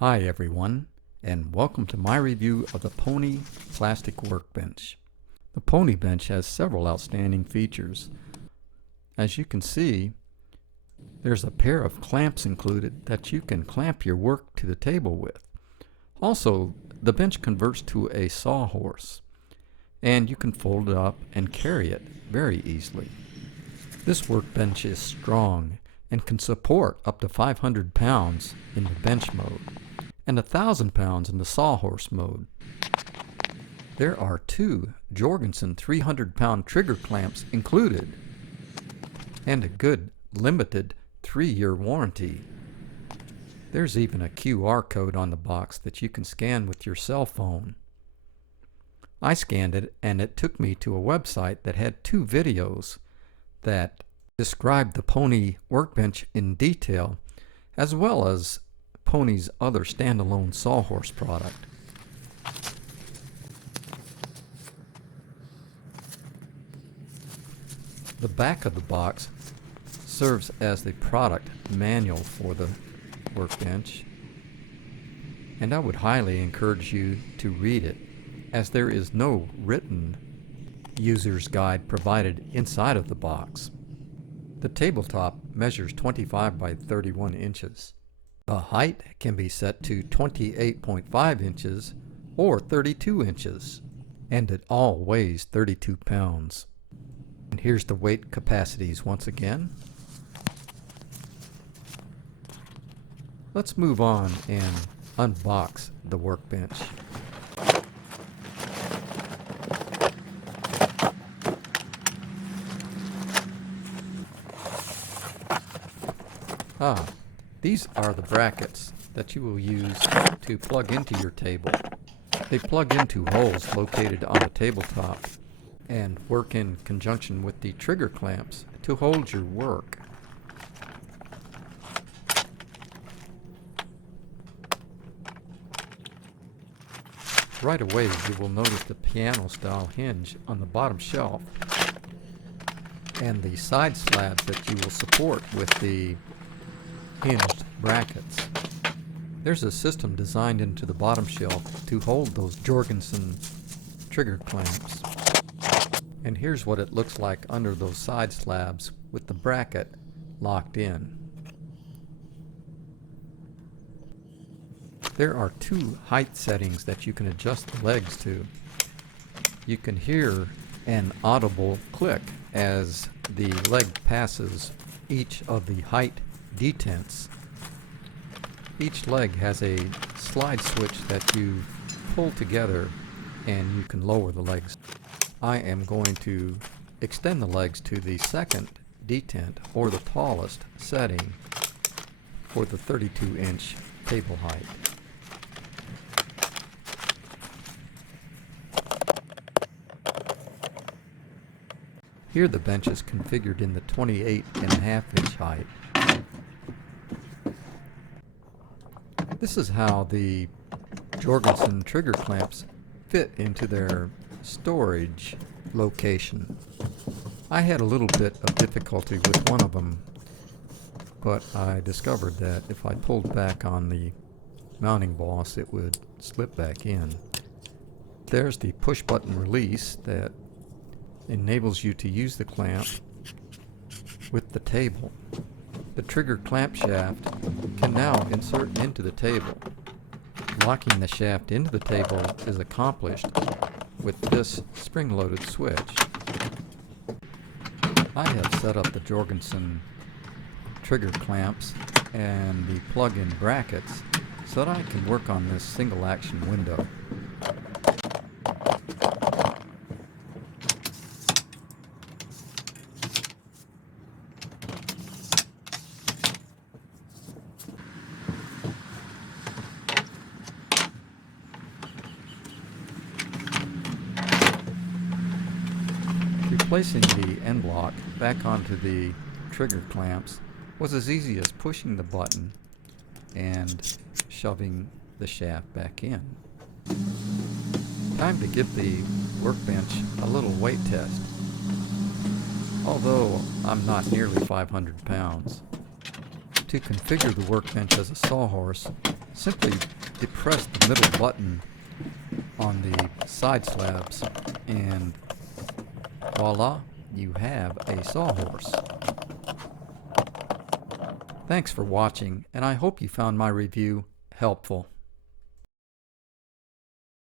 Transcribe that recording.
Hi everyone, and welcome to my review of the Pony Plastic Workbench. The Pony Bench has several outstanding features. As you can see, there's a pair of clamps included that you can clamp your work to the table with. Also, the bench converts to a Sawhorse, and you can fold it up and carry it very easily. This workbench is strong and can support up to 500 pounds in the bench mode and 1,000 pounds in the Sawhorse mode. There are two Jorgenson 300-pound trigger clamps included and a good limited 3-year warranty. There's even a QR code on the box that you can scan with your cell phone. I scanned it and it took me to a website that had 2 videos that described the Pony Workbench in detail, as well as Pony's other standalone Sawhorse product. The back of the box serves as the product manual for the workbench, and I would highly encourage you to read it, as there is no written user's guide provided inside of the box. The tabletop measures 25 by 31 inches. The height can be set to 28.5 inches or 32 inches, and it all weighs 32 pounds. And here's the weight capacities once again. Let's move on and unbox the workbench. These are the brackets that you will use to plug into your table. They plug into holes located on the tabletop and work in conjunction with the trigger clamps to hold your work. Right away, you will notice the piano-style hinge on the bottom shelf and the side slabs that you will support with the hinged brackets. There's a system designed into the bottom shelf to hold those Jorgenson trigger clamps. And here's what it looks like under those side slabs with the bracket locked in. There are 2 height settings that you can adjust the legs to. You can hear an audible click as the leg passes each of the height detents. Each leg has a slide switch that you pull together and you can lower the legs. I am going to extend the legs to the second detent, or the tallest setting, for the 32-inch table height. Here the bench is configured in the 28.5-inch height. This is how the Jorgenson trigger clamps fit into their storage location. I had a little bit of difficulty with one of them, but I discovered that if I pulled back on the mounting boss, it would slip back in. There's the push button release that enables you to use the clamp with the table. The trigger clamp shaft can now insert into the table. Locking the shaft into the table is accomplished with this spring-loaded switch. I have set up the Jorgenson trigger clamps and the plug-in brackets so that I can work on this single-action window. Placing the end block back onto the trigger clamps was as easy as pushing the button and shoving the shaft back in. Time to give the workbench a little weight test. Although I'm not nearly 500 pounds. To configure the workbench as a Sawhorse, Simply depress the middle button on the side slabs and voila, you have a sawhorse. Thanks for watching, and I hope you found my review helpful.